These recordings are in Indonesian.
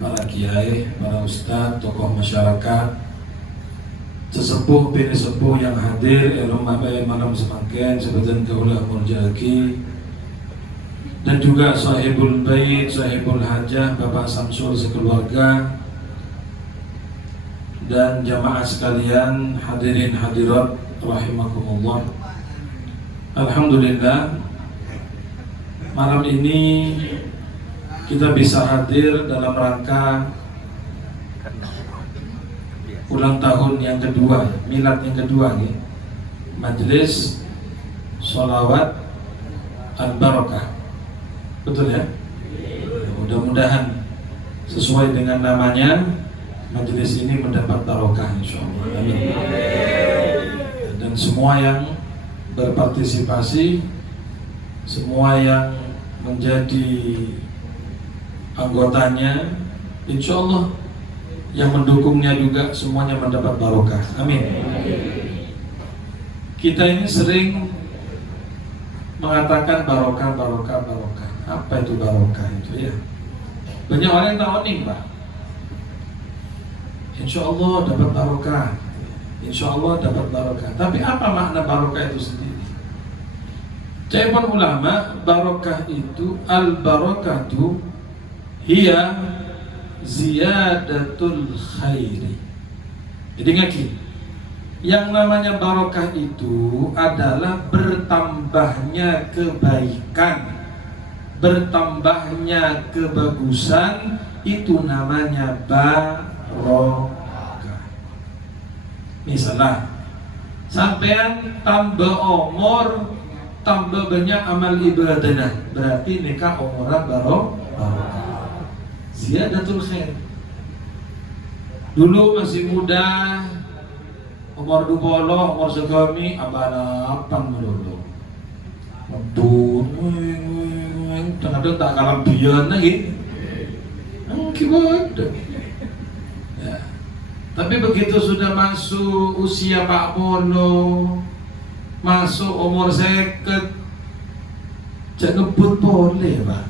para kiai, para ustadz, tokoh masyarakat, sesepuh, bini sepuh yang hadir, malam semangken, sebagian kaulah murjaki, dan juga sahibul bait, sahibul hajah, Bapak Samsul sekeluarga, dan jamaah sekalian, hadirin hadirat rahimakumullah. Alhamdulillah, malam ini kita bisa hadir dalam rangka ulang tahun yang kedua, milad yang kedua nih, Majelis Sholawat Al-Barakah. Betul ya? Mudah-mudahan sesuai dengan namanya, majelis ini mendapat barokah insyaallah. Amin. Dan semua yang berpartisipasi, semua yang menjadi anggotanya, insyaallah yang mendukungnya juga semuanya mendapat barokah. Amin. Kita ini sering mengatakan barokah, barokah, barokah. Apa itu barokah itu ya? Banyak orang yang tahu nih Pak, insyaallah dapat barokah, insyaallah dapat barokah. Tapi apa makna barokah itu sendiri? Jawaban ulama, barokah itu al-barakatu hiya ziyadatul khairi. Jadi ngaji, yang namanya barokah itu adalah bertambahnya kebaikan, bertambahnya kebagusan, itu namanya barokah. Misalnya sampean tambah umur, tambah banyak amal ibadah, berarti nikah umurnya barokah, ziyadatul khair. Dulu masih muda, umur 20, umur segami, abanapan melulu medun, kadang-kadang tak kalah bian lagi gimana ya. Tapi begitu sudah masuk usia Pak Bono, masuk umur seket, cak ngebut boleh Pak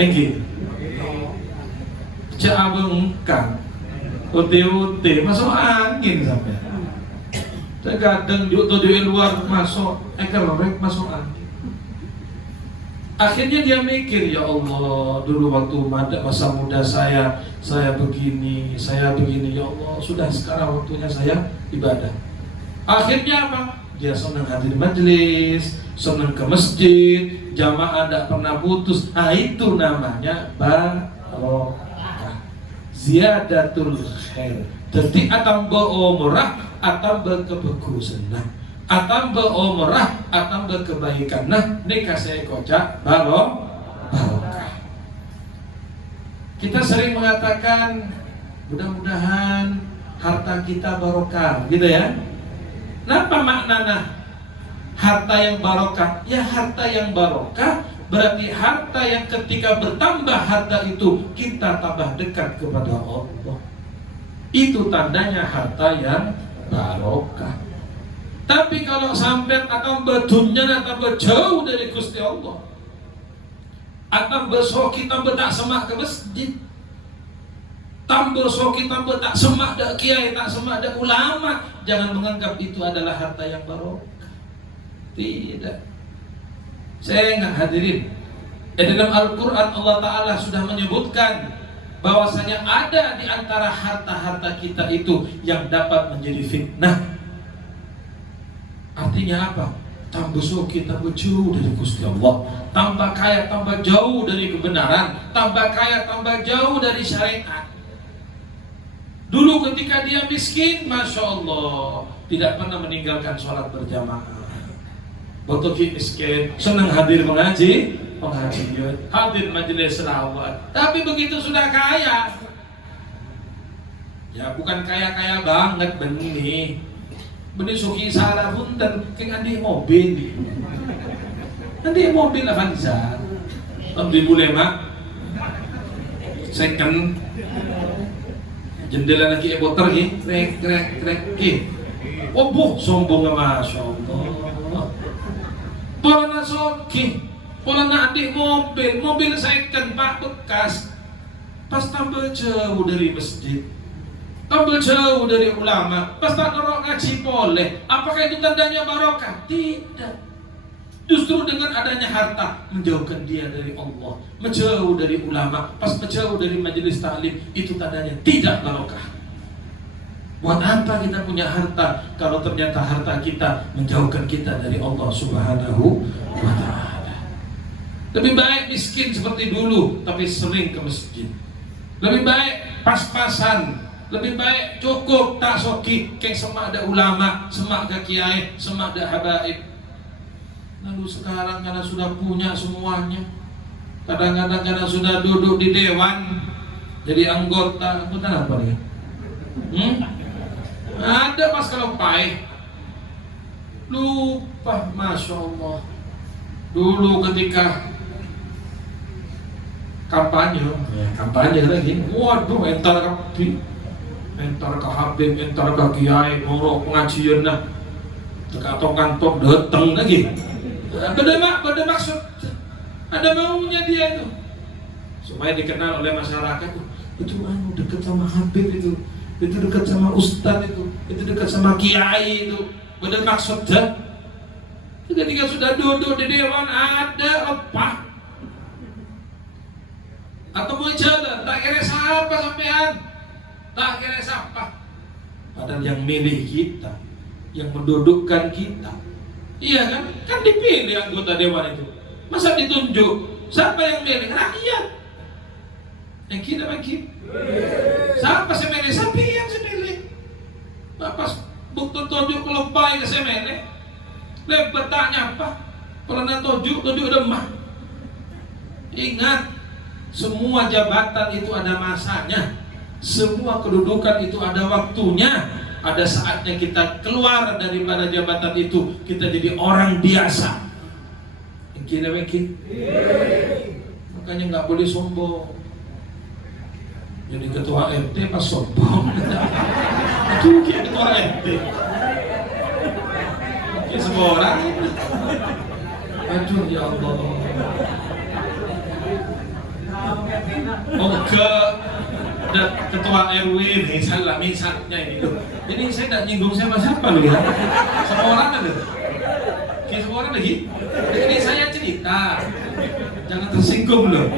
enggak, cak abengkang uti-uti masuk angin sampai kadang juga di luar masuk ekerek masuk angin. Akhirnya dia mikir, ya Allah, dulu waktu masa muda saya begini, ya Allah, sudah sekarang waktunya saya ibadah. Akhirnya apa? Dia senang hadir majelis, senang ke masjid, jamaah tidak pernah putus. Nah itu namanya barokah, ziyadatul khair. Jadi atamba umrah, atamba kebagusan, atamba umrah, atamba kebaikan. Nah, ini kasih kocak barokah. Kita sering mengatakan mudah-mudahan harta kita barokah, gitu ya. Apa maknanya harta yang barokah? Ya harta yang barokah berarti harta yang ketika bertambah harta itu kita tambah dekat kepada Allah. Itu tandanya harta yang barokah. Tapi kalau sampai akan bedunya atau jauh dari Gusti Allah, atau besok kita tak semak ke masjid, tambah so kita tak semak dak kiai, tak semak dak ulama, jangan menganggap itu adalah harta yang barokah. Tidak. Saya ingat hadirin, dalam Al-Quran Allah Ta'ala sudah menyebutkan bahwasanya ada di antara harta-harta kita itu yang dapat menjadi fitnah. Artinya apa? Tambah suki, tambah jauh dari Gusti Allah, tambah kaya, tambah jauh dari kebenaran, tambah kaya, tambah jauh dari syariat. Dulu ketika dia miskin, Masya Allah, tidak pernah meninggalkan sholat berjamaah. Waktu miskin, senang hadir mengaji, pengajian, hadir majelis selawat. Tapi begitu sudah kaya, ya bukan kaya-kaya banget benih suki salah pun dan andi mobil, andi mobil Avanza, ambil bulemak, second, jendela lagi eboter ki, krek ki, wabuh sombong Masya Allah. Pola soki, pola adik mobil second Pak bekas. pas tambah jauh dari masjid, tambah jauh dari ulama, pas tak ngerok ngaji boleh. Apakah itu tandanya barokah? Tidak. Justru dengan adanya harta menjauhkan dia dari Allah, menjauh dari ulama, pas menjauh dari majelis taklim, itu tandanya tidak barokah. Buat apa kita punya harta kalau ternyata harta kita menjauhkan kita dari Allah Subhanahu wa ta'ala? Lebih baik miskin seperti dulu tapi sering ke masjid. Lebih baik pas-pasan. Lebih baik cukup tak soki kayak semak ada ulama, semak ada kiai, semak ada habaib. Lalu sekarang karena sudah punya semuanya, kadang-kadang karena sudah duduk di dewan jadi anggota apa nih? Ada pas kalau pai lupa, masya Allah. Dulu ketika kampanye lagi, waduh, entar ke Habib, entar ke Kiai, ngorok pengajian lah, kantong datang lagi. Pada maksud, ada maunya dia itu supaya dikenal oleh masyarakat. Itu dekat sama Habib itu dekat sama ustaz itu dekat sama kiai itu. Pada maksudnya ketika sudah duduk di dewan ada apa? Atau mau jalan, tak kira siapa sampean, tak kira siapa. Padahal yang milih kita, yang mendudukkan kita, iya kan? Kan dipilih anggota dewan itu. Masa ditunjuk? Siapa yang milih? Rakyat. Yang kita bagi. Siapa semene? Siapa yang semene? Bapak bukti tunjuk kelopai ke semene. Lebat tanya apa? Pernah tunjuk demah. Ingat, semua jabatan itu ada masanya. Semua kedudukan itu ada waktunya. Ada saatnya kita keluar daripada jabatan itu, kita jadi orang biasa. Kita mungkin. Makanya nggak boleh sombong. Jadi ketua RT pas sombong. Itu kayak ketua RT. Kayak semua orang. Aduh ya Allah. Ketua RW misalnya ini. Jadi saya tidak nyinggung siapa loh ya. Semua orang ada. Kayak semua orang lagi. Jadi saya cerita. Jangan tersinggung loh.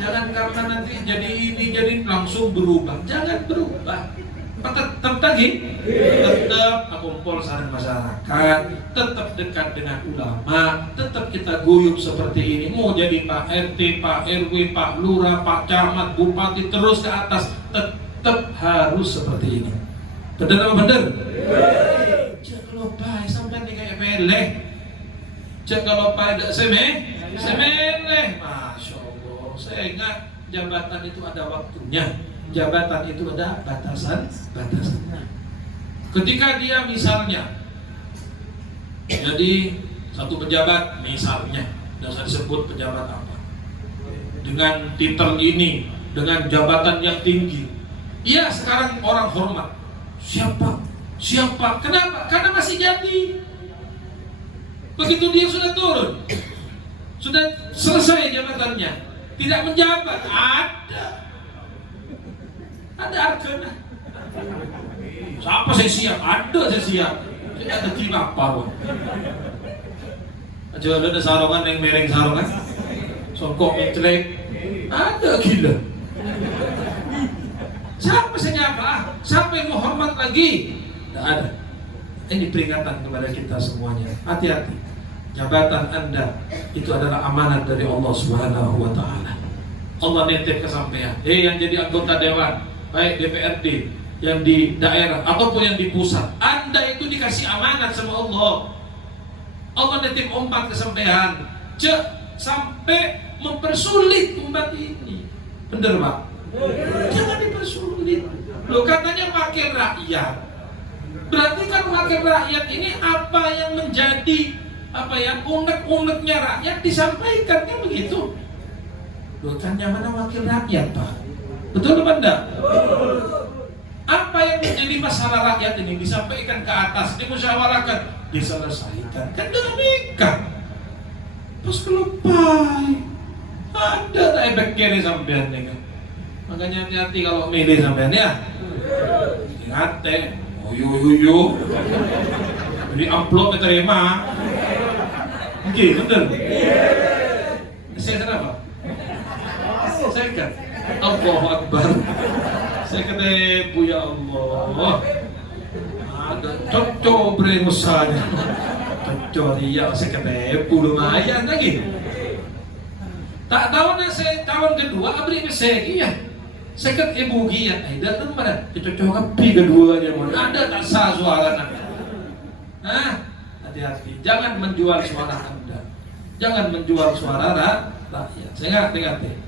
Jangan karena nanti jadi ini jadi langsung berubah. Jangan berubah. Tetap kumpul sareng masyarakat, tetap dekat dengan ulama, tetap kita guyup seperti ini. Mau jadi Pak RT, Pak RW, Pak Lurah, Pak Camat, Bupati, terus ke atas, tetap harus seperti ini. Benar apa benar? Jangan lupa sampai nih kayak peleh. Jangan lupa ada semene. Masya Allah. Saya ingat jabatan itu ada waktunya. Jabatan itu ada batasan. Ketika dia misalnya jadi satu pejabat misalnya, dan saya sebut pejabat apa, dengan titel ini, dengan jabatan yang tinggi, iya sekarang orang hormat. Siapa? Kenapa? Karena masih jadi. Begitu dia sudah turun, sudah selesai jabatannya, tidak menjabat, ada arkana. Siapa saya siap? Ada saya siap. Saya ada terima apa? Aja ada sarongan yang mereng sarongan. Songkok yang celek. Ada gila. Siapa saya nyapa? Siapa yang mau hormat lagi? Tidak ada. Ini peringatan kepada kita semuanya. Hati-hati. Jabatan Anda itu adalah amanat dari Allah Subhanahu wa ta'ala. Allah nitip ke sampean. Yang jadi anggota dewan, baik DPRD, yang di daerah ataupun yang di pusat, Anda itu dikasih amanat sama Allah. Allah nitip umpat ke sampean, sampai mempersulit umat ini. Bener Pak? Jangan dipersulit. Loh katanya wakil rakyat. Berarti kan wakil rakyat ini apa yang menjadi unek-uneknya rakyat disampaikan, kan begitu? Loh kan yang mana wakil rakyat Pak? Betul apa enggak? Apa yang menjadi masalah rakyat ini disampaikan ke atas, dimusyawarahkan, diselesaikan. Kan dengan nikah. Terus kelupai. Ada tak efek kiri sampean nih kan. Makanya hati-hati kalau milih sampean ya. Hati, yo. Jadi amplop terima. Oke, betul. Saya kenapa? Saya kan. Allahu Akbar. Saya kata ya Allah. Ada cocok beremusanya. Cocok dia. Saya kata lumayan lagi. Tak tahu nih saya tahun kedua abri saya ya. Saya kan ibu giat. Ada kan mana? Cocok api keduanya mana? Ada tak sah suara nak. Nah, hati-hati. Jangan menjual suara Anda. Jangan menjual suara rakyat. Saya ingat ya.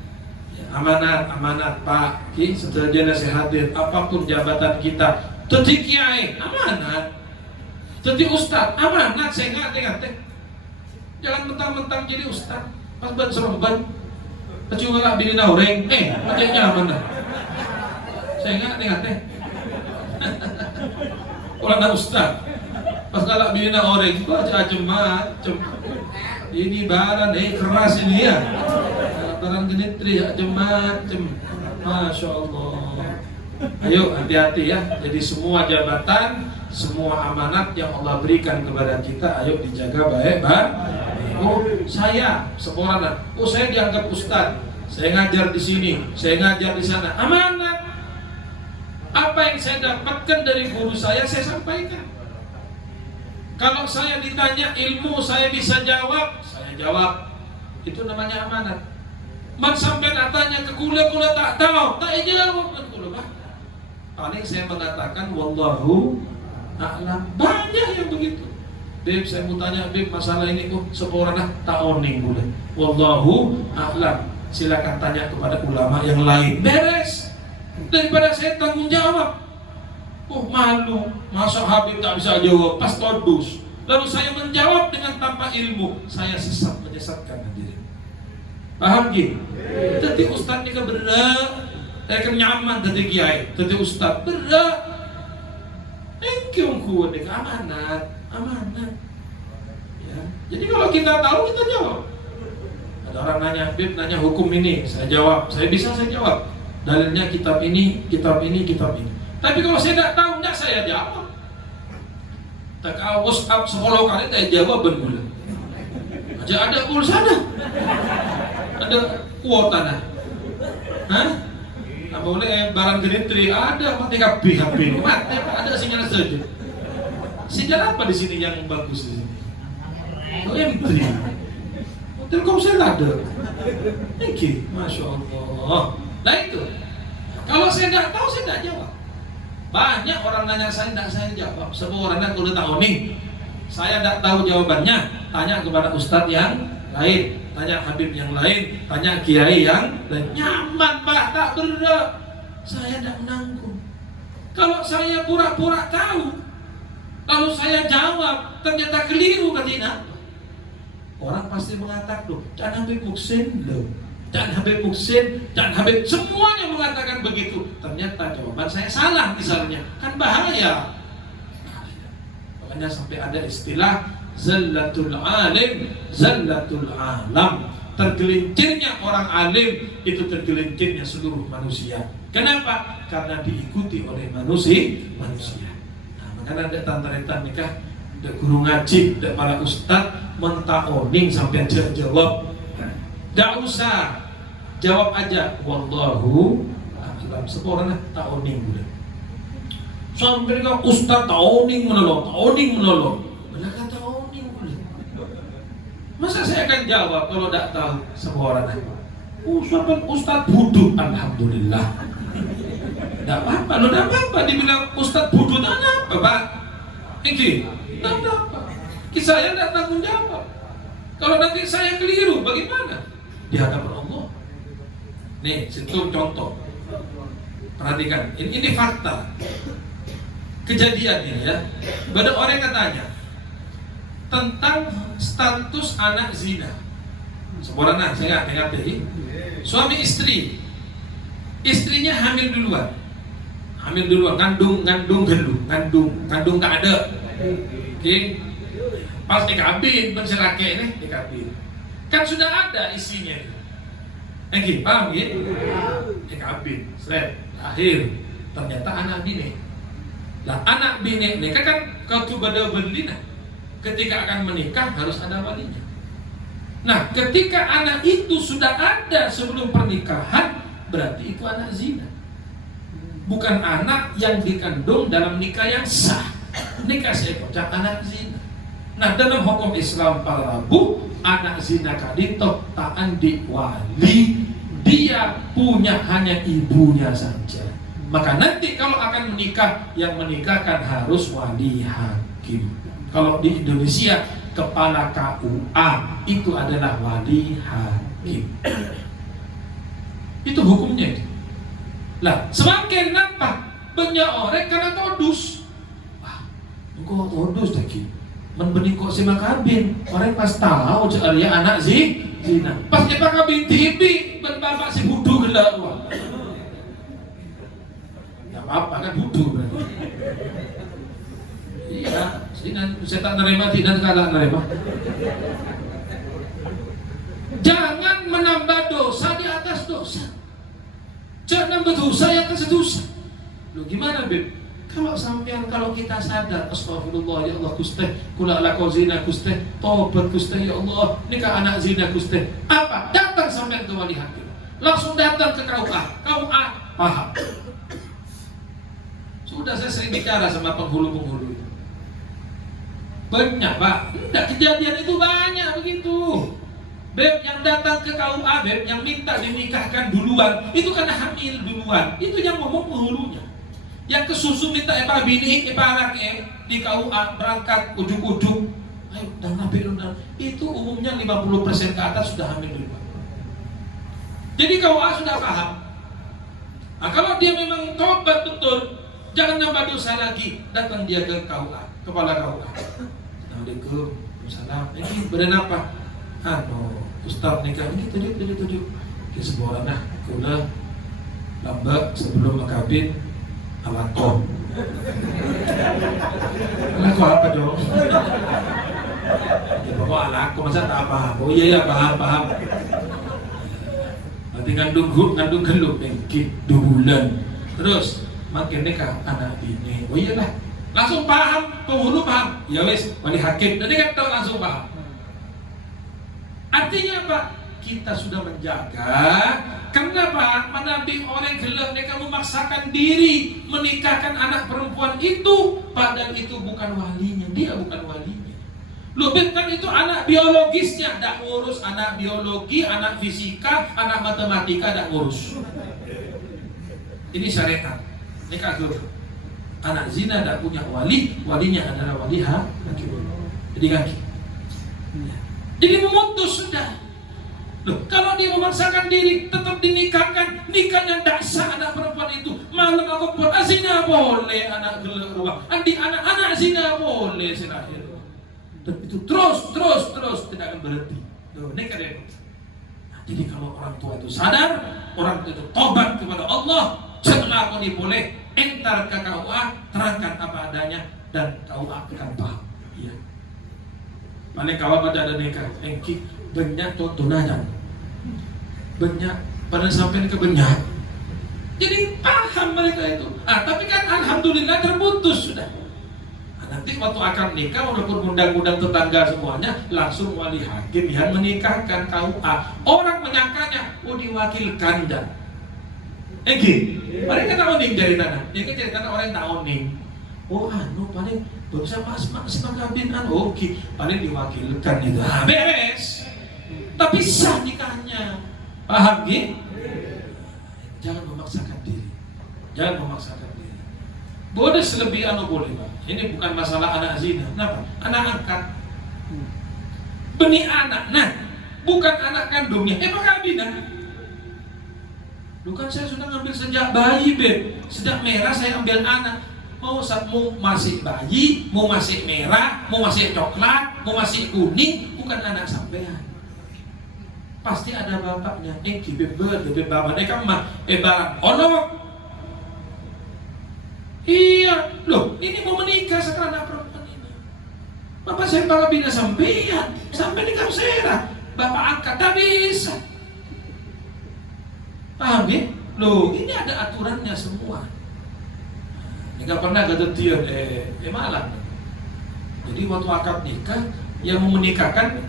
Amanat Pak Ki, seterusnya saya hadir apapun jabatan kita, jadi kiai amanat, jadi ustad amanat. Saya ingat jangan mentang-mentang jadi ustad pas ban seremban kecil nggak bini naureng macamnya amanat. Saya ingat orang ada ustad pas galak bini naureng macam ini barang keras ini ya. Barang genitri macam Masya Allah. Ayo hati-hati ya. Jadi semua jabatan, semua amanat yang Allah berikan kepada kita, ayo dijaga baik. Oh saya seorang, saya dianggap ustaz, saya ngajar di sini, saya ngajar di sana, amanat. Apa yang saya dapatkan dari guru saya sampaikan. Kalau saya ditanya ilmu, saya bisa jawab, saya jawab. Itu namanya amanat. Man sampai tanya ke kula tak tahu, tak jawab kan kula Pak. Paling saya mengatakan wallahu a'lam. Banyak yang begitu. Beb, saya mau tanya Beb masalah ini kok seorang tak oning boleh. Wallahu a'lam. Silakan tanya kepada ulama yang lain. Beres. Daripada saya tanggung jawab. Oh malu, masa Habib tak bisa jawab, pas todus. Lalu saya menjawab dengan tanpa ilmu, saya menyesatkan diri. Paham ki? Jadi ustaz ni kan berat, kan nyaman jadi kiai, jadi ustaz berat. Engkau kuat ni amanat. Ya. Jadi kalau kita tahu kita jawab. Ada orang nanya, Bib nanya hukum ini, saya jawab, saya jawab. Dalilnya kitab ini. Tapi kalau saya tidak tahu, tidak saya jawab. Tak kau WhatsApp 10 kali, saya jawab benar. Aja ada pulsa ada kuota nah. Hah? Tak boleh barang genitri ada mati HP mati ada sinyal saja. Sinyal apa di sini yang bagus di sini? M3. Telkomsel ada. Oke, Masya Allah. Nah itu. Kalau saya tidak tahu saya tidak jawab. Banyak orang nanya saya tidak saya jawab. Semua orang yang udah tahu nih. Saya tidak tahu jawabannya. Tanya kepada ustadz yang lain, tanya habib yang lain, tanya kiai yang lain. Nyaman Pak, tak berat. Saya tidak menanggung. Kalau saya pura-pura tahu, lalu saya jawab, ternyata keliru katanya. Orang pasti mengatakan, loh, jangan Habib Muksin, loh. Dan Habib Muksin, dan Habib semuanya mengatakan begitu. Ternyata jawaban saya salah misalnya, kan bahaya. Makanya sampai ada istilah zallatul alim, zallatul alam. Tergelincirnya orang alim itu tergelincirnya seluruh manusia. Kenapa? Karena diikuti oleh manusia. Nah, makanya ada tantaretan nikah, ada guru ngaji, ada para ustad mentaoning sampai jawab. Tidak usah jawab aja wallahu a'lam. Seorang taoning udah. Sampai kau ustad taoning menolong. Belakang taoning udah. Masa saya akan jawab kalau tidak tahu semua orang? Ustad budut, alhamdulillah. Tidak apa-apa, lo tidak apa-apa dibilang ustad budut, tidak apa Pak. Ini, tidak apa-apa. Saya tidak tanggung jawab. Kalau nanti saya keliru, bagaimana? Di hadapan Allah. Nih, situ contoh. Perhatikan, ini fakta. Kejadian ini ya. Ada orang yang tanya tentang status anak zina. Sebenarnya saya nggak ngerti. Suami istri, istrinya hamil duluan, ngandung tak ada. Oke, pas dikabin, benselake ini dikabin. Kan sudah ada isinya. Paham ya? Kabin, lahir, ternyata anak bini. Lah anak bini ini kan kepada berlina. Ketika akan menikah harus ada walinya. Nah, ketika anak itu sudah ada sebelum pernikahan, berarti itu anak zina. Bukan anak yang dikandung dalam nikah yang sah. Nikah seekor anak zina. Nah, dalam hukum Islam para rabu, anak zina kadito ta'an di wali, dia punya hanya ibunya saja. Maka nanti kalau akan menikah, yang menikahkan harus wali hakim. Kalau di Indonesia, kepala KUA itu adalah wali hakim. Itu hukumnya itu. Lah, semakin nampak banyak orang karena todus. Wah, engkau todus lagi. Menbenih kok si makabin. Orang pas tahu dia anak zina. Pas dia makabin tibi, berbapak si budu gelap. Apa kan budu berarti. Iya, saya tak nerima, tidak nerima. Jangan menambah dosa di atas dosa. Jangan nambah dosa di atas dosa. Loh gimana Beb? Kalau kita sadar, astagfirullah ya Allah Gusti, kula ala kau zina Gusti, tobat Gusti ya Allah, nikah anak zina Gusti. Apa? Datang sampai ke wali hakim. Langsung datang ke KUA. KUA paham. Sudah saya sering bicara sama penghulu-penghulu itu. Banyak Pak, tidak kejadian itu banyak begitu. Beb yang datang ke KUA, Beb yang minta dinikahkan duluan, itu karena hamil duluan. Itu yang ngomong penghulunya. Yang kesusu minta bini, anak di KUA berangkat ujuk-ujuk. Ayo, dan nabi itu umumnya 50% ke atas sudah hamil duluan. Jadi KUA sudah paham. Nah, kalau dia memang tobat betul, jangan nambah dosa lagi. Datang dia ke KUA, kepala KUA. Assalamualaikum, salam. Ini badan apa? Ustaz nikah ini tujuh. Sebuah anak, kula lambat sebelum makabin alakom. Alakom apa dong? Ya pokok alakom masa tak paham. Oh iya paham. Nanti ngandung geluk nih, 2 bulan. Terus makin nikah anak bini. Oh iyalah, langsung paham, penghulu paham. Ya wis, wali hakim. Nanti kan tahu langsung paham. Artinya apa? Kita sudah menjaga. Kenapa? Menabi orang gelap mereka memaksakan diri menikahkan anak perempuan itu, padahal itu bukan walinya. Dia bukan walinya. Loh, kan itu anak biologisnya, tidak ngurus anak biologi, anak fisika, anak matematika, tidak ngurus. Ini syariat. Nikah dulu. Anak zina tidak punya wali, walinya adalah wali hakim. Jadi kaki. Jadi memutus sudah. Loh, kalau dia memaksakan diri tetap dinikahkan, nikahnya tidak sah anak perempuan itu. Malam aku pun zina boleh anak geluruh. Anak zina boleh silahkan. Dan itu terus tidak akan berhenti. Loh, nikah dia. Nah, jadi kalau orang tua itu sadar, orang tua itu tobat kepada Allah, jangan aku boleh entar ke KUA, terangkan apa adanya dan KUA akan paham. Iya. Mana kawan pada ada nikah, engki banyak tontonan, banyak pada sampai ke banyak. Jadi paham mereka itu. Tapi kan alhamdulillah terputus sudah. Nanti waktu akan nikah, walaupun undang-undang tetangga semuanya, langsung wali hakim yang menikahkan KUA. Orang menyangkanya, diwakilkan dan. Engki, mereka tak oning dari tanah. Yang cerita orang tak oning. Paling berusaha mas makabin oke, paling diwakilkan itu. Beres. Tapi sah nikahnya. Paham gitu? Jangan memaksakan diri. Boleh selebih boleh Pak. Ini bukan masalah anak zina. Kenapa? Anak angkat. Benih anak. Nah, bukan anak kandungnya. Makabin Bukan saya sudah ngambil sejak bayi, Beb. Sejak merah saya ambil anak. Mau masih bayi, mau masih merah, mau masih coklat, mau masih kuning, bukan anak sampean. Pasti ada bapaknya. Beb bapaknya kan barang ono. Iya, loh, ini mau menikah sekarang anak perempuan ini. Bapak saya bakal bina sampai nikah saya. Bapak angkat, tak bisa. Paham ya? Loh, ini ada aturannya semua. Nggak pernah kata dia malam. Jadi waktu akad nikah, yang mau menikahkan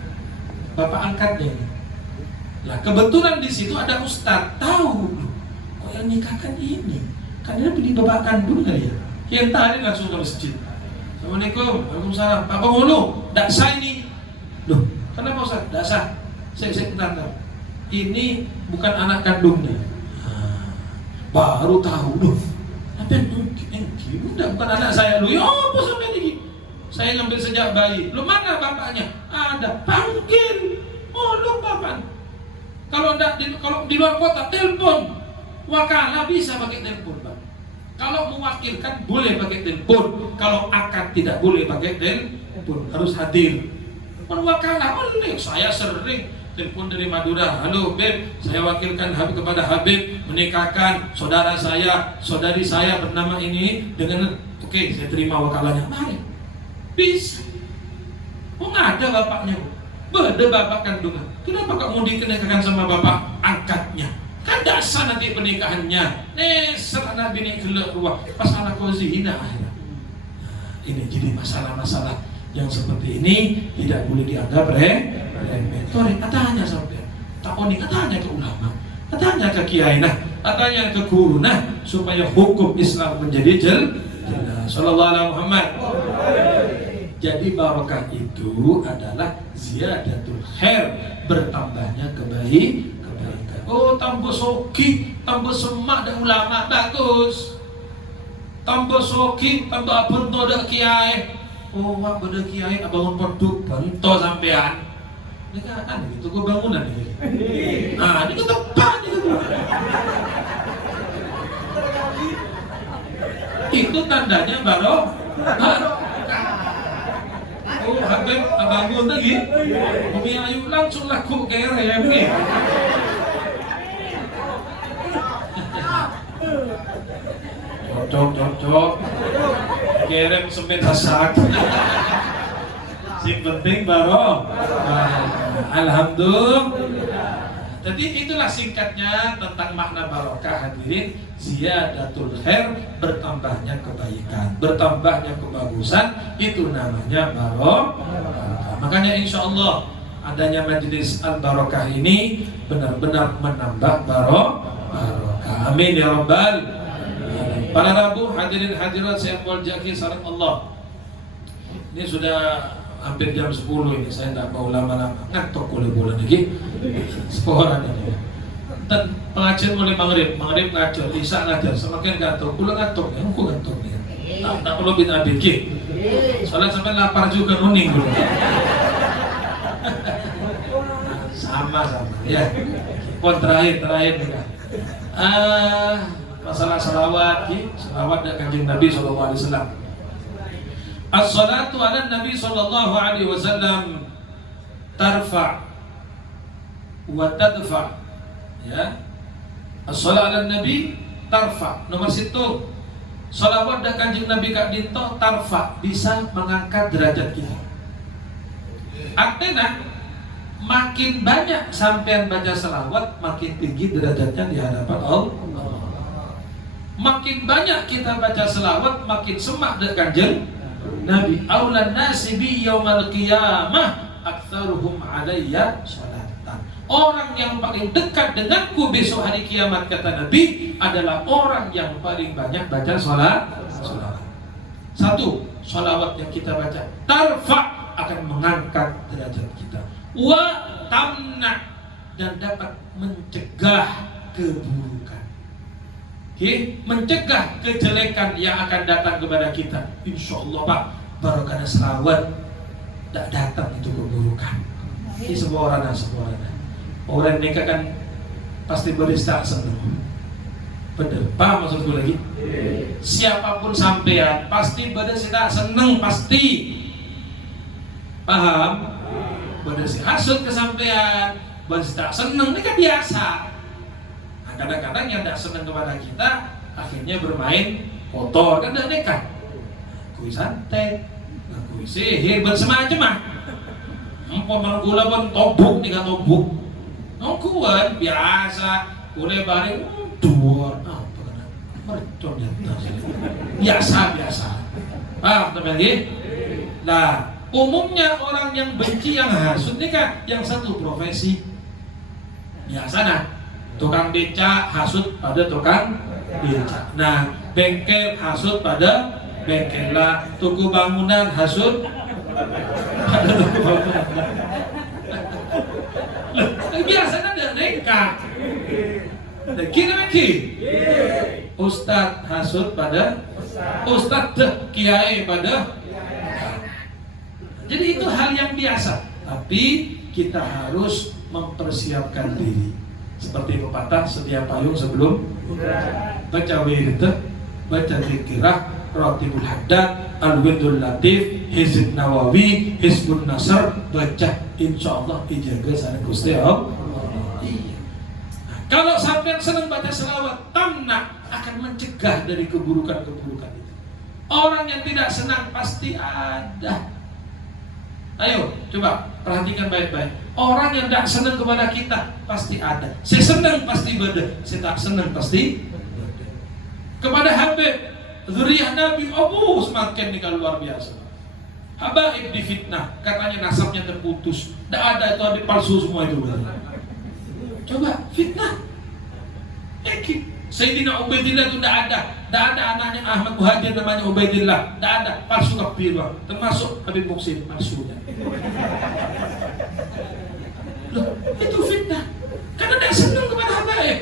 bapak angkatnya. Lah kebetulan di situ ada ustadz tahu, kok yang nikahkan ini? Kan ini pilih bapak kandung kali ya. Yang tadi langsung ke masjid. Assalamualaikum, waalaikumsalam. Pak penghulu, dak sah ini. Loh, kenapa ustadz? Dak sah. Saya bentar. Ini bukan anak kandungnya. Baru tahu loh. Apa yang bukan anak saya lu. Ya apa sampai ini? Saya ngambil sejak bayi. Lu mana bapaknya? Ada. Panggil. Oh lu bapak. Kalau di luar kota telepon. Wakalah bisa pakai telepon, Pak. Kalau mewakilkan boleh pakai telepon. Kalau akad tidak boleh pakai telepon, harus hadir. Wakalah boleh. Saya sering telepon dari Madura. Halo Beb, saya wakilkan Habib kepada Habib menikahkan saudara saya, saudari saya bernama ini dengan oke, saya terima wakalahnya. Mari. Bisa. Oh nggak ada bapaknya. Beda bapak kandungan. Kenapa kamu dikenalkan sama bapak angkatnya? Kan dasar nanti pernikahannya. Neser Nabi ini keluar. Masalah kau zina akhirnya. Ini jadi masalah-masalah yang seperti ini tidak boleh dianggap remeh. Tori katanya sampai takoni katanya ke ulama, katanya ke kiai, katanya ke guru, supaya hukum Islam menjadi jelas. Sallallahu alaihi Muhammad. Jadi barokah itu adalah ziyadatul khair, bertambahnya kebaikan. Oh, tambah soki, tambah semak dan ulama bagus. Tambah soki, tambah abunto dak kiai. Oh, wak beda kiai bangun produk bento sampean. Ini kan gitu, gue bangunan ini. Nah, ini ke depan gitu. Itu tandanya barokah. Oh, Habib bangun lagi. Umi Ayu langsung laku kerem nih. Cocok. Kerem sempit hasak. Yang penting alhamdulillah. Jadi itulah singkatnya tentang makna barokah hadirin. Ziyadatul khair, bertambahnya kebaikan, bertambahnya kebagusan, itu namanya barokah. Makanya insya Allah adanya majelis al-barokah ini benar-benar menambah barokah. Amin ya rabbal alamin. Para Rabu hadirin hadirat saya muljaki salam Allah. Ini sudah hampir jam 10 ini, saya tidak mau lama-lama ngantuk boleh-boleh lagi sekolah ini. Dan pengajian mulai maghrib ngajar, isya ngajar, semakin ngantuk, pulang ngantuk, aku ngantuk nih. Tak perlu bin abid ki. Soalnya sampai lapar juga nuning dulu. Sama ya. Pon terakhir nih. Masalah salawat ki, salawat dari Kanjeng Nabi sallallahu alaihi wasallam. As-salatu ala Nabi sallallahu alaihi wasallam tarfa wa tadfa. Ya. As-salatu ala Nabi tarfa. Nomor 1. Salawat dan Kanjeng Nabi Kak Dinto tarfa, bisa mengangkat derajat kita. Artinya makin banyak sampean baca salawat, makin tinggi derajatnya di hadapan Allah. Makin banyak kita baca salawat, makin semak dengan Kanjeng Nabi. Aulan nasi bi yaumal qiyamah aktsaruhum alayya salatan. Orang yang paling dekat denganku besok hari kiamat, kata Nabi, adalah orang yang paling banyak baca salawat. 1. Salawat yang kita baca tarfa, akan mengangkat derajat kita. Wa tamna, dan dapat mencegah keburukan. Mencegah kejelekan yang akan datang kepada kita. Insya Allah Pak, barokah selawat tidak datang itu keburukan. Ini semua orang. Orang nikah kan pasti beristak senang. Bener, paham maksudku lagi? Siapapun sampean pasti beristak senang, pasti. Paham? Bener sih hasut ke sampean, beristak senang, ini kan biasa. Kadang-kadang yang tidak senang kepada kita akhirnya bermain kotor, kan tidak nekat. Kui santet, kui sihir, bersemacam. Empon menggula pun tobuk, nih kan tobuk. Nongkuan biasa, boleh bareng dua apa kan? Mercon biasa. Paham teman ya? Nah, umumnya orang yang benci, yang hasut ini kan yang satu profesi. Biasa nah, tukang beca hasut pada tukang beca. Nah, bengkel hasut pada bengkel lah, tuku bangunan hasut pada tuku bangunan. Biasanya ada nengkak. Lagi Ustadz hasut pada Ustadz kiai pada. Jadi itu hal yang biasa. Tapi kita harus mempersiapkan diri. Seperti pepatah, sedia payung sebelum baca wirid, baca zikirah, ratibul haddad, al-widul latif, hizib nawawi, hizbun nasr, baca insyaallah ijaga sana Gusti Allah. Kalau sampai senang baca selawat, tamna akan mencegah dari keburukan-keburukan itu. Orang yang tidak senang pasti ada. Ayo, coba perhatikan baik-baik. Orang yang tidak senang kepada kita pasti ada. Saya senang pasti beda. Saya tak senang pasti beda. Kepada Habib, zuriyah Nabi, semakin nih luar biasa. Habaib difitnah, katanya nasabnya terputus. Tidak ada itu, ada palsu semua itu. Coba fitnah. Sayyidina Ubaidillah itu tidak ada anaknya Ahmad Muhajir namanya Ubaidillah, tidak ada, palsu kafir, termasuk Habib Muksin palsunya. Loh, itu fitnah. Karena tidak senang kepada Habaib.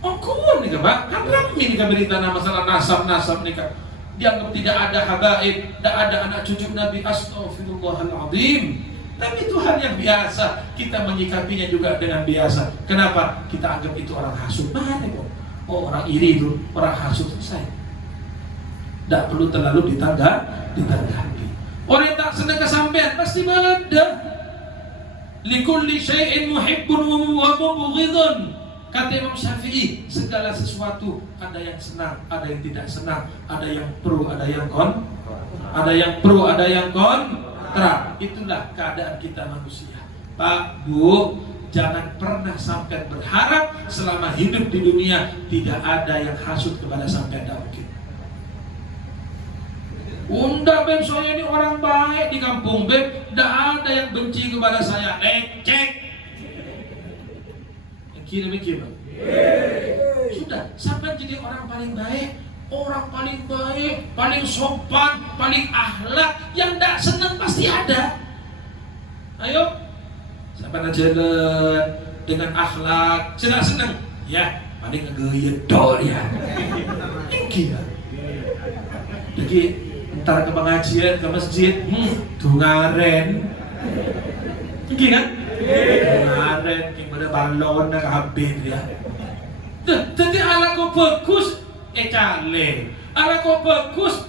Kuat nih Pak, kan ramai nih berita masalah nasab nih kan. Dianggap tidak ada Habaib, tidak ada anak cucu Nabi, astagfirullahaladzim. Tapi itu hal yang biasa, kita menyikapinya juga dengan biasa. Kenapa? Kita anggap itu orang hasut. Mana kok? Orang iri itu, orang hasut selesai. Tidak perlu terlalu ditanggapi. Orang yang tak senang kesampaian pasti beda. Likulli syai'in muhibbun wa mubghidun. Kata Imam Syafi'i, segala sesuatu ada yang senang, ada yang tidak senang, ada yang pro, ada yang kontra. Itulah keadaan kita manusia. Pak, Bu, jangan pernah sampai berharap selama hidup di dunia tidak ada yang hasut kepada sampai tidak mungkin. Unda beb, saya ini orang baik di kampung beb, tidak ada yang benci kepada saya. Cek. Kira mikir, sudah sampai jadi orang paling baik. Orang paling baik, paling sopan, paling akhlak, yang tidak senang pasti ada. Ayo, sampai jalan dengan akhlak, tidak senang, ya paling ngegeyedor ya. Gila. Jadi entar ke pengajian, ke masjid, dungaren, gila. Dungaren, yang pada balon nak habis ya. Jadi ala kau bagus. Cale, ala kok bagus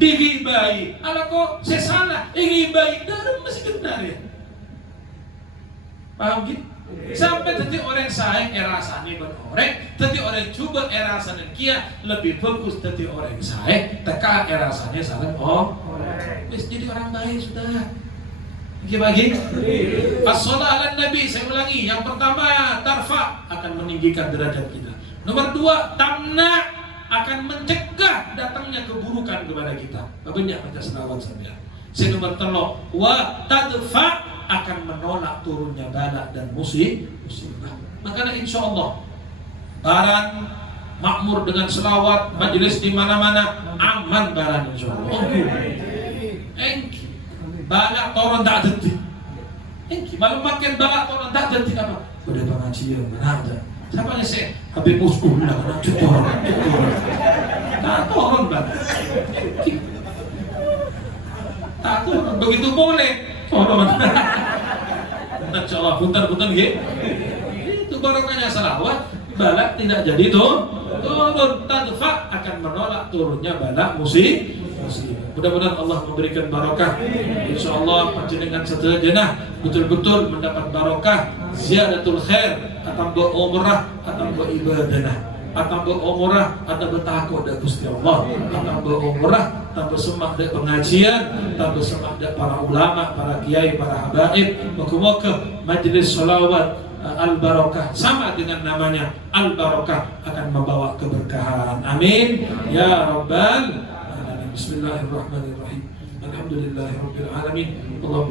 digibai, ala kok sesana digibai, dalam masih benar ya. Paham gitu? Sampai tadi orang saya erasane berorek, tadi orang coba erasane kia lebih bagus tadi orang saya, teka erasane salah wis jadi orang baik sudah. Bagi as-shalah ala nabi, saya ulangi, yang pertama tarfa akan meninggikan derajat kita. Nomor 2 tamna akan mencegah datangnya keburukan kepada kita. Banyak baca selawat sambil. Nomor 3 wa tadfa akan menolak turunnya bala dan musibah. Makanya insya Allah baran makmur dengan selawat, majelis di mana-mana aman baran insya Allah. Bala turun tak detik. Malu makin bala turun tak detik apa? Udah pengajian mana ada? Siapa yang saya Habib Mus'ul lah, cukuran. Tak turun banget. Tak turun, begitu boleh turun. Insya Allah, punten gitu. Itu barokahnya salawat, balak tidak jadi turun. Tadfa akan menolak turunnya balak musibah. Mudah-mudahan Allah memberikan barokah. Insya Allah panjenengan setelah betul-betul mendapat barokah, ziyadatul khair, atambah umrah, atambah ibadah, atambah umrah, atambah takut dari Gusti Allah, atambah umrah, tambah semak dari pengajian, tambah semak dari para ulama, para kiai, para habaib. Moga-moga majelis sholawat Al-Barakah, sama dengan namanya Al-Barakah, akan membawa keberkahan. Amin ya rabbal alamin. Bismillahirrahmanirrahim. Alhamdulillahirabbil alamin. Allahumma